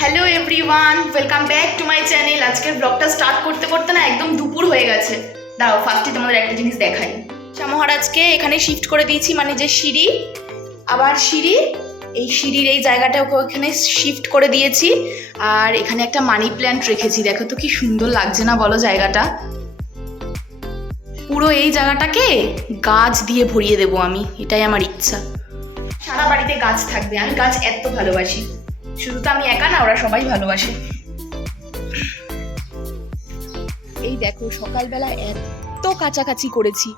Hello everyone welcome back to my channel আজকের ব্লগটা start করতে করতে না একদম দুপুর হয়ে গেছে। দাও ফার্স্টে তোমাদের একটা জিনিস দেখাই। আচ্ছা, মহারাজকে এখানে শিফট করে দিয়েছি মানে যে সিঁড়ি আবার সিঁড়ি এই সিঁড়ির এই জায়গাটাকে ওখানে শিফট করে দিয়েছি। আর এখানে একটা মানি প্ল্যান্ট রেখেছি দেখো তো কি সুন্দর লাগছে না বলো জায়গাটা? পুরো এই জায়গাটাকে গাছ দিয়ে ভরিয়ে দেবো আমি এটাই আমার ইচ্ছা। সারা বাড়িতে গাছ থাকবে আমি গাছ এত ভালোবাসি। শুধু তো আমি একা না, ওরা সবাই ভালোবাসে। এই দেখো সকালবেলা এত কাছাকাছি করেছি।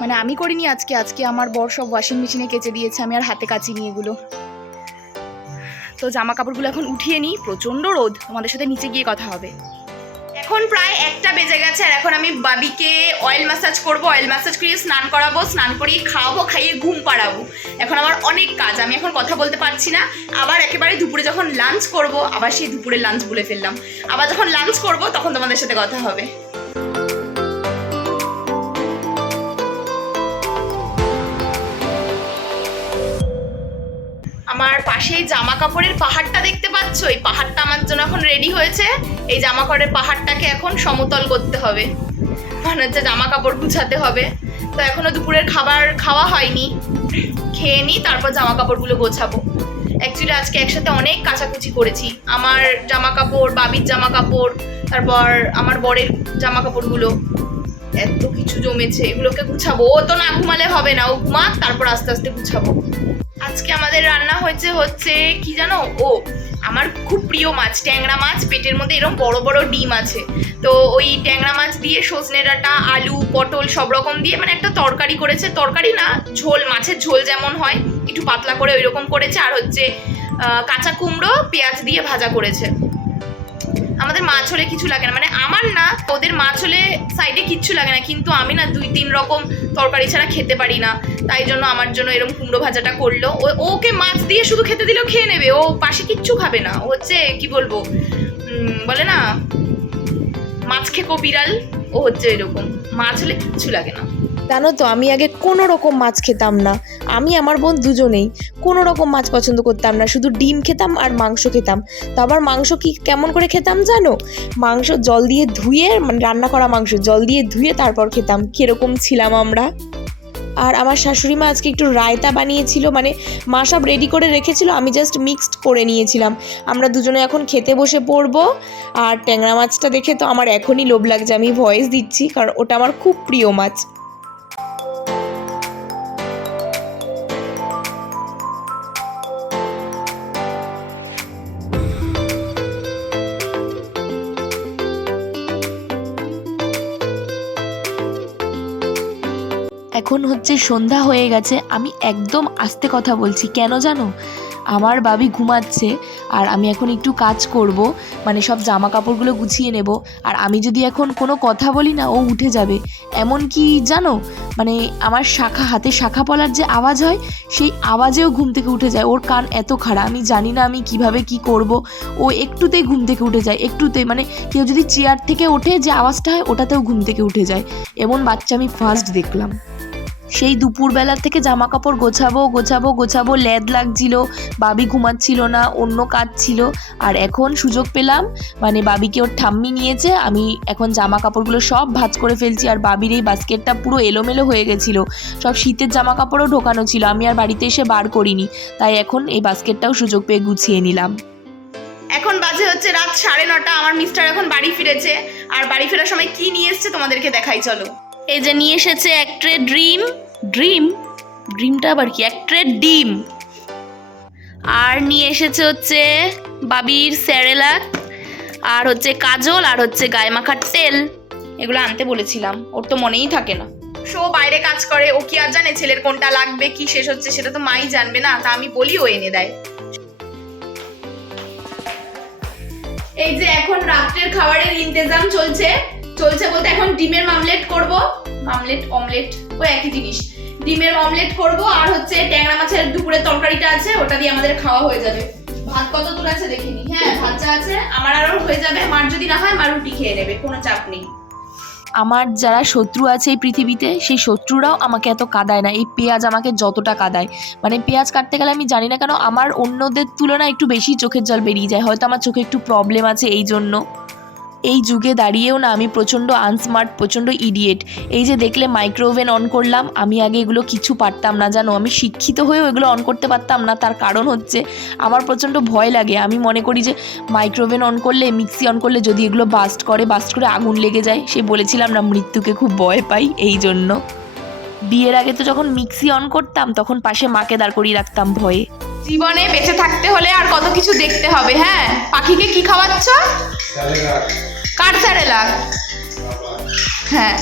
মানে আমি করিনি আজকে আজকে আমার বর সব ওয়াশিং মেশিনে কেচে দিয়েছে, আমি আর হাতে কাচি কাচিনি এগুলো। তো জামা কাপড়গুলো এখন উঠিয়ে নিই, প্রচণ্ড রোদ আমাদের সাথে নিচে গিয়ে কথা হবে। এখন প্রায় একটা বেজে গেছে আর এখন আমি বাবিকে অয়েল ম্যাসাজ করব অয়েল ম্যাসাজ করিয়ে স্নান করাবো, স্নান করিয়ে খাওয়াবো, খাইয়ে ঘুম পাড়াবো। এখন আমার অনেক কাজ, আমি এখন কথা বলতে পারছি না। আবার একেবারে দুপুরে যখন লাঞ্চ করব, আবার সেই দুপুরে লাঞ্চ বলে ফেললাম। আবার যখন লাঞ্চ করব, তখন তোমাদের সাথে কথা হবে। আমার পাশেই জামা কাপড়ের পাহাড়টা দেখতে পাচ্ছ? এই পাহাড়টা আমার জন্য এখন রেডি হয়েছে। এই জামা কাপড়ের পাহাড়টাকে এখন সমতল করতে হবে। মানে হচ্ছে জামা কাপড় গুছাতে হবে। তো এখনও দুপুরের খাবার খাওয়া হয়নি। খেয়ে নিই, তারপর জামা কাপড়গুলো গোছাবো। অ্যাকচুয়ালি আজকে একসাথে অনেক কাচাকুচি করেছি। আমার জামা কাপড় বাবির জামা কাপড় তারপর আমার বরের জামা কাপড়গুলো এত কিছু জমেছে, এগুলোকে গুছাবো। ও তো না ঘুমালে হবে না, ও ঘুমাক, তারপর আস্তে আস্তে গুছাবো। আজকে আমাদের রান্না হয়েছে হচ্ছে কি জানো? ও, আমার খুব প্রিয় মাছ, ট্যাংরা মাছ, পেটের মধ্যে এরকম বড় বড় ডিম আছে। তো ওই ট্যাংরা মাছ দিয়ে সজনে ডাঁটা, আলু, পটল সব রকম দিয়ে মানে একটা তরকারি করেছে। তরকারি না, ঝোল, মাছের ঝোল যেমন হয়, একটু পাতলা করে ওইরকম করেছে। আর হচ্ছে কাঁচা কুমড়ো, পেঁয়াজ দিয়ে ভাজা করেছে। আমাদের মাছ হলে কিছু লাগে না। মানে আমার না, ওদের মাছ হলে সাইডে কিচ্ছু লাগে না। কিন্তু আমি না দুই তিন রকম তরকারি ছাড়া খেতে পারি না। তাই জন্য আমার জন্য এরকম কুমড়ো ভাজাটা করল। ওকে মাছ দিয়ে শুধু খেতে দিলেও খেয়ে নেবে। ও পাশে কিচ্ছু খাবে না। ও হচ্ছে, কি বলব বলে না, মাছ খেকো বিড়াল। ও হচ্ছে এরকম। মাছ হলে কিচ্ছু লাগে না। জানো তো, আমি আগে কোনো রকম মাছ খেতাম না। আমি, আমার বোন দুজনেই কোনো রকম মাছ পছন্দ করতাম না, শুধু ডিম খেতাম আর মাংস খেতাম। তো আবার মাংস কি কেমন করে খেতাম জানো? মাংস জল দিয়ে ধুয়ে মানে রান্না করা মাংস, জল দিয়ে ধুয়ে তারপর খেতাম, কীরকম ছিলাম আমরা। আর আমার শাশুড়ি মা আজকে একটু রায়তা বানিয়েছিল মানে মা সব রেডি করে রেখেছিল, আমি জাস্ট মিক্সড করে নিয়েছিলাম। আমরা দুজনে এখন খেতে বসে পড়ব, আর ট্যাংরা মাছটা দেখে তো আমার এখনই লোভ লাগছে, আমি ভয়েস দিচ্ছি, কারণ ওটা আমার খুব প্রিয় মাছ। এখন হচ্ছে সন্ধ্যা হয়ে গেছে, আমি একদম আস্তে কথা বলছি। কেন জানো? আমার বাবি ঘুমাচ্ছে আর আমি এখন একটু কাজ করব মানে সব জামা কাপড়গুলো গুছিয়ে নেব। আর আমি যদি এখন কোনো কথা বলি না, ও উঠে যাবে। এমন কি জানো? মানে আমার শাখা, হাতে শাখা পলার যে আওয়াজ হয়, সেই আওয়াজেও ঘুম থেকে উঠে যায়। ওর কান এত খাড়া, আমি জানি না আমি কীভাবে কি করব। ও একটুতেই ঘুম থেকে উঠে যায়, একটুতেই। মানে কেউ যদি চেয়ার থেকে ওঠে যে আওয়াজটা হয়, ওটাতেও ঘুম থেকে উঠে যায়। এমন বাচ্চা আমি ফার্স্ট দেখলাম। সেই দুপুরবেলা থেকে জামা কাপড় গোছাবো গোছাবো গোছাবো, ল্যাদ লাগছিল, বাবি ঘুমাচ্ছিল না, অন্য কাজ ছিল। আর এখন সুযোগ পেলাম মানে বাবিকে ওর ঠাম্মি নিয়েছে, আমি এখন জামা কাপড়গুলো সব ভাঁজ করে ফেলছি আর বাবির এই বাস্কেটটা পুরো এলোমেলো হয়ে গেছিল। সব শীতের জামা কাপড়ও ঢোকানো ছিল, আমি আর বাড়িতে এসে বার করিনি। তাই এখন এই বাস্কেটটাও সুযোগ পেয়ে গুছিয়ে নিলাম। এখন বাজে হচ্ছে রাত সাড়ে নটা, আমার মিস্টার এখন বাড়ি ফিরেছে। আর বাড়ি ফেরার সময় কি নিয়ে এসছে তোমাদেরকে দেখাই, চলো। এই যে নিয়ে এসেছে এক ট্রে ড্রিম ড্রিম, ড্রিমটা আবার কি? এক ট্রে ডিম। আর নিয়ে এসেছে হচ্ছে বাবির স্যারেলাক, আর হচ্ছে কাজল, আর হচ্ছে গায়ে মাখার তেল। এগুলো আনতে বলেছিলাম, ওর তো মনেই থাকে না। সো বাইরে কাজ করে, ও কি আর জানে ছেলের কোনটা লাগবে, কি শেষ হচ্ছে সেটা তো মাই জানবে না, তা আমি বলি ও এনে দেয়। এই যে এখন রাত্রের খাবারের ইন্তেজাম চলছে চলছে বলতে এখন ডিমের মামলেট মামলেট অমলেট, ও একই জিনিস। ডিমের অমলেট করব, আর হচ্ছে ট্যাংরা মাছের দুপুরের তরকারিটা আছে, ওটা দিয়ে আমাদের খাওয়া হয়ে যাবে। ভাত কত দূর আছে দেখিনি হ্যাঁ ভাত যা আছে, আমার আরও হয়ে যাবে। মার যদি না হয় মা রুটি খেয়ে নেবে, কোনো চাপ নেই। আমার যারা শত্রু আছে এই পৃথিবীতে, সেই শত্রুরাও আমাকে এত কাদায় না। এই পেঁয়াজ আমাকে যতটা কাদায়। মানে পেঁয়াজ কাটতে গেলে আমি জানি না কেন, আমার অন্যদের তুলনায় একটু বেশি চোখের জল বেরিয়ে যায়। হয়তো আমার চোখে একটু প্রবলেম আছে এই জন্য। এই যুগে দাঁড়িয়েও না আমি প্রচণ্ড আনস্মার্ট প্রচণ্ড ইডিয়েট এই যে দেখলে মাইক্রোওভেন অন করলাম, আমি আগে এগুলো কিছু পারতাম না, জানো? আমি শিক্ষিত হয়েও এগুলো অন করতে পারতাম না, তার কারণ হচ্ছে আমার প্রচণ্ড ভয় লাগে। আমি মনে করি যে মাইক্রোওভেন অন করলে মিক্সি অন করলে যদি এগুলো বাস্ট করে বাস্ট করে আগুন লেগে যায়, সে বলেছিলাম না মৃত্যুকে খুব ভয় পাই, এই জন্য। বিয়ের আগে তো যখন মিক্সি অন করতাম, তখন পাশে মাকে দাঁড় করিয়ে রাখতাম ভয়ে। জীবনে বেঁচে থাকতে হলে আর কত কিছু দেখতে হবে হ্যাঁ? পাখিকে কি খাওয়াচ্ছ? কার স্যারেলাক হ্যাঁ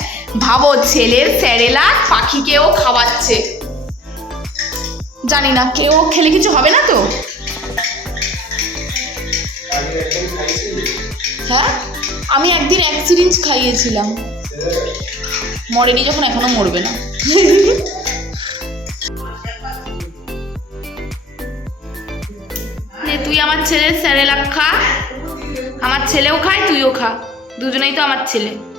ভাবো ছেলের স্যারেলাক পাখিকেও খাওয়াচ্ছে। জানি না কেউ খেলে কিছু হবে না তো? হ্যাঁ আমি একদিন এক সিরিঞ্জ খাইয়েছিলাম। মরেনি যখন এখনও মরবে না। নে তুই আমার ছেলের স্যারেলাক খা। আমার ছেলেও খায় তুইও খা। দুজনেই তো আমার ছেলে।